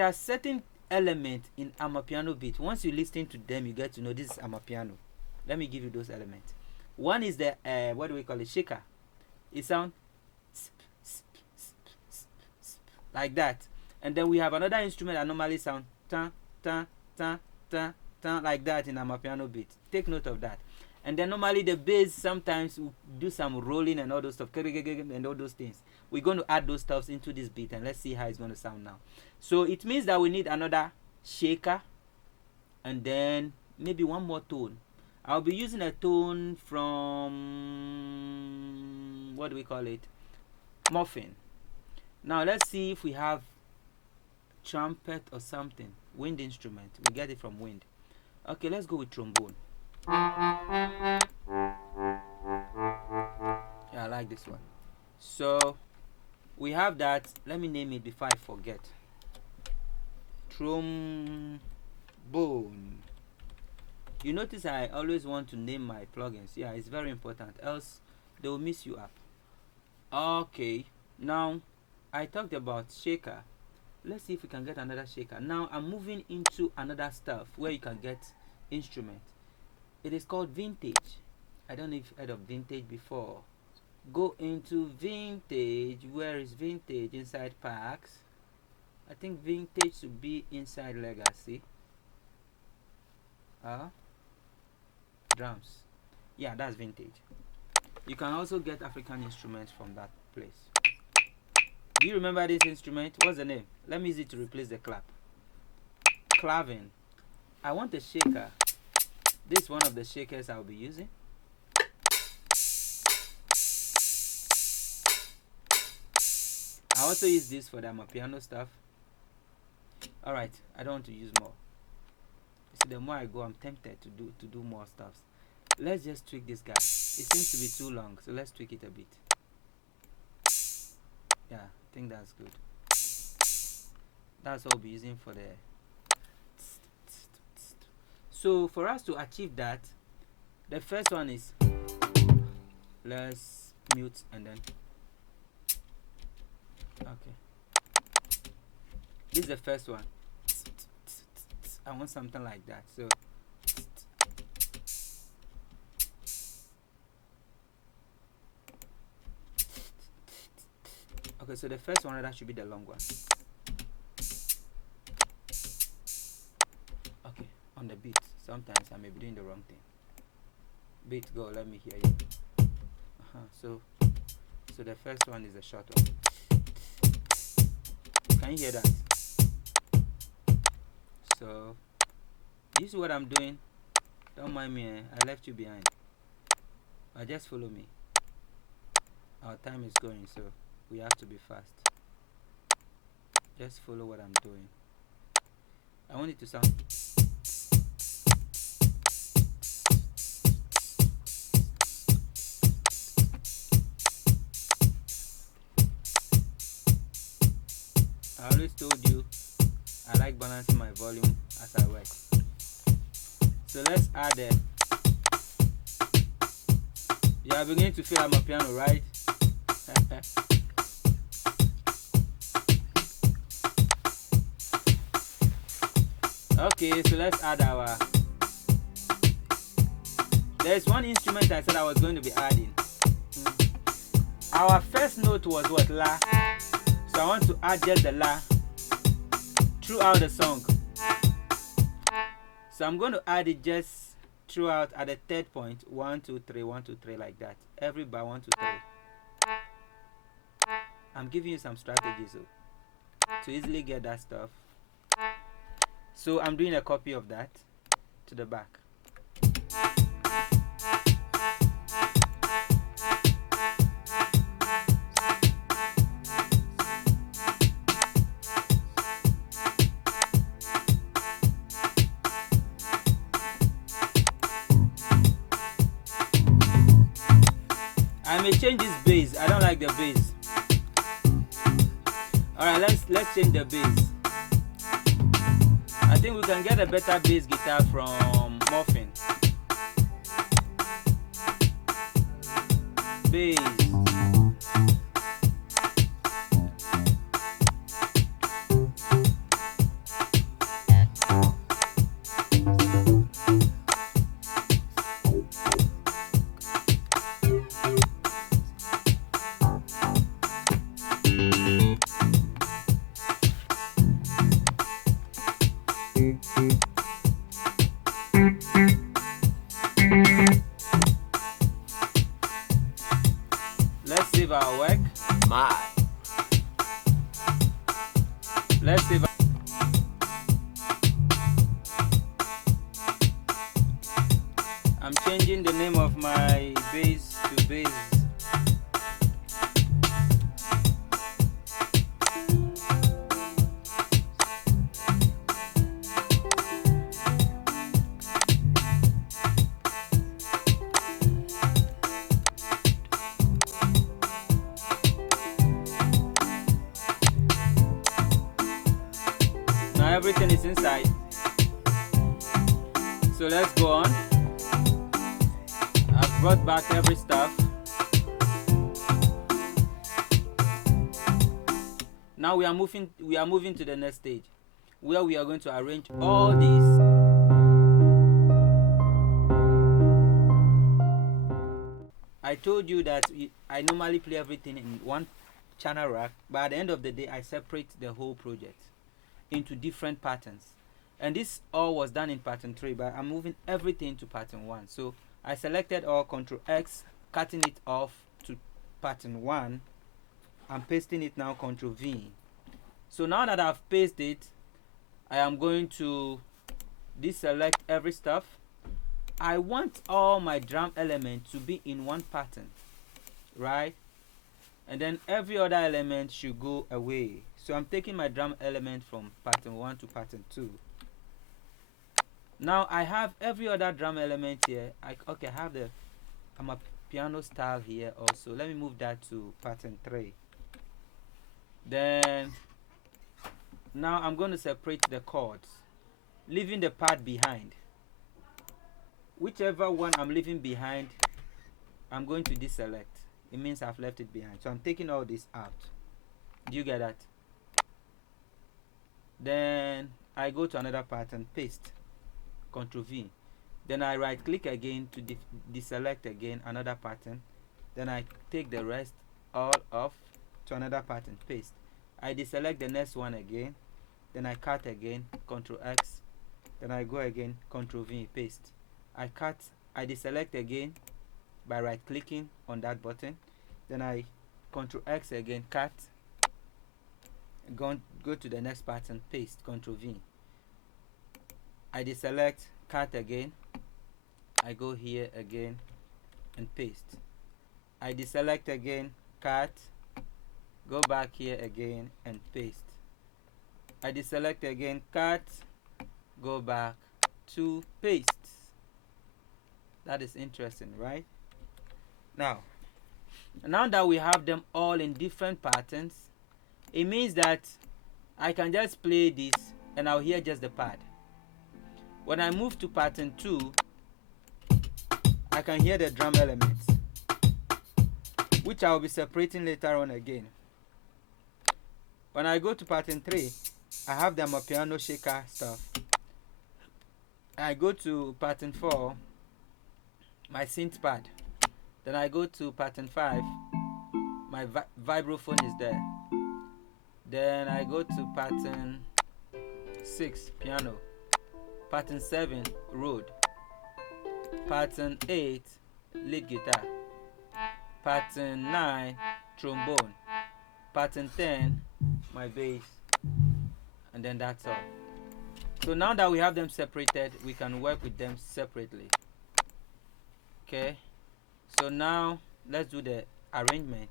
there are certain elements in amapiano beat. Once you listen to them, you get to know this is amapiano. Let me give you those elements. One is the what do we call it? Shaker. It sounds like that. And then we have another instrument that normally sound tan tan tan tan tan like that in amapiano beat. Take note of that. And then normally the bass sometimes will do some rolling and all those stuff and all those things. We're going to add those stuffs into this beat and let's see how it's going to sound now. So it means that we need another shaker and then maybe one more tone. I'll be using a tone from, what do we call it? Muffin. Now let's see if we have trumpet or something. Wind instrument. We get it from wind. Okay, let's go with trombone. Yeah, I like this one. So we have that. Let me name it before I forget. Trombone. You notice I always want to name my plugins. Yeah, it's very important, else they will mess you up. Okay, now I talked about shaker. Let's see if we can get another shaker. Now I'm moving into another stuff where you can get instrument. It is called vintage. I don't know if you've heard of vintage before. Go into vintage. Where is vintage? Inside packs. I think vintage should be inside legacy. Drums. Yeah, that's vintage. You can also get African instruments from that place. Do you remember this instrument? What's the name? Let me use it to replace the clap. Clavin. I want a shaker. This is one of the shakers I'll be using. I also use this for the amapiano stuff. Alright, I don't want to use more. See, the more I go, I'm tempted to do more stuff. Let's just tweak this guy. It seems to be too long, so let's tweak it a bit. Yeah, I think that's good. That's what we'll be using for the. So for us to achieve that, the first one is, let's mute and then, okay, this is the first one. I want something like that. So okay, so the first one, that should be the long one. Okay, on the beat. Sometimes I may be doing the wrong thing. Beat, go, let me hear you. So the first one is a short one. Can you hear that? So you see what I'm doing? Don't mind me, I left you behind. But just follow me. Our time is going, so we have to be fast. Just follow what I'm doing. I want it to sound. I always told you I like balancing my volume as I work. So let's add it. You are beginning to feel amapiano, right? Okay, so let's add our. There's one instrument I said I was going to be adding. Our first note was what? La. So I want to add just the la throughout the song. So I'm going to add it just throughout at the third point. 1, 2, 3, 1, 2, 3, like that. Every bar 1, 2, 3. I'm giving you some strategies to easily get that stuff. So I'm doing a copy of that to the back. I may change this bass. I don't like the bass. Alright, let's change the bass. I think we can get a better bass guitar from Muffin. Bass. Let's see if I'm changing the name of my bass to bass. Now everything is inside. So let's go on. I've brought back every stuff. Now we are moving to the next stage, where we are going to arrange all these. I told you that I normally play everything in one channel rack, but at the end of the day I separate the whole project into different patterns, and this all was done in pattern 3, but I'm moving everything to pattern 1. So I selected all, Ctrl X, cutting it off to pattern 1. I'm pasting it now, Ctrl V. So now that I've pasted it, I am going to deselect every stuff. I want all my drum elements to be in one pattern, right? And then every other element should go away. So I'm taking my drum element from pattern 1 to pattern 2. Now I have every other drum element here. I have the piano style here also. Let me move that to pattern 3. Then now I'm going to separate the chords, leaving the part behind. Whichever one I'm leaving behind, I'm going to deselect. It means I've left it behind. So I'm taking all this out. Do you get that? Then I go to another pattern, paste, Ctrl V. Then I right click again to deselect again another pattern. Then I take the rest all off to another pattern, paste. I deselect the next one again. Then I cut again, Ctrl X. Then I go again, Ctrl V, paste. I deselect again by right clicking on that button. Then I Ctrl X again, cut. Go to the next pattern, paste, Ctrl V. I deselect, cut again. I go here again and paste. I deselect again, cut, go back here again and paste. I deselect again, cut, go back to paste. That is interesting, right? Now that we have them all in different patterns, it means that I can just play this and I'll hear just the pad. When I move to pattern 2, I can hear the drum elements, which I will be separating later on again. When I go to pattern 3, I have the piano shaker stuff. I go to pattern 4, my synth pad. Then I go to pattern 5, my vibraphone is there. Then I go to pattern 6, piano. Pattern 7, Rode. Pattern 8, lead guitar. Pattern 9, trombone. Pattern 10, my bass. And then that's all. So now that we have them separated, we can work with them separately. Okay, so now let's do the arrangement.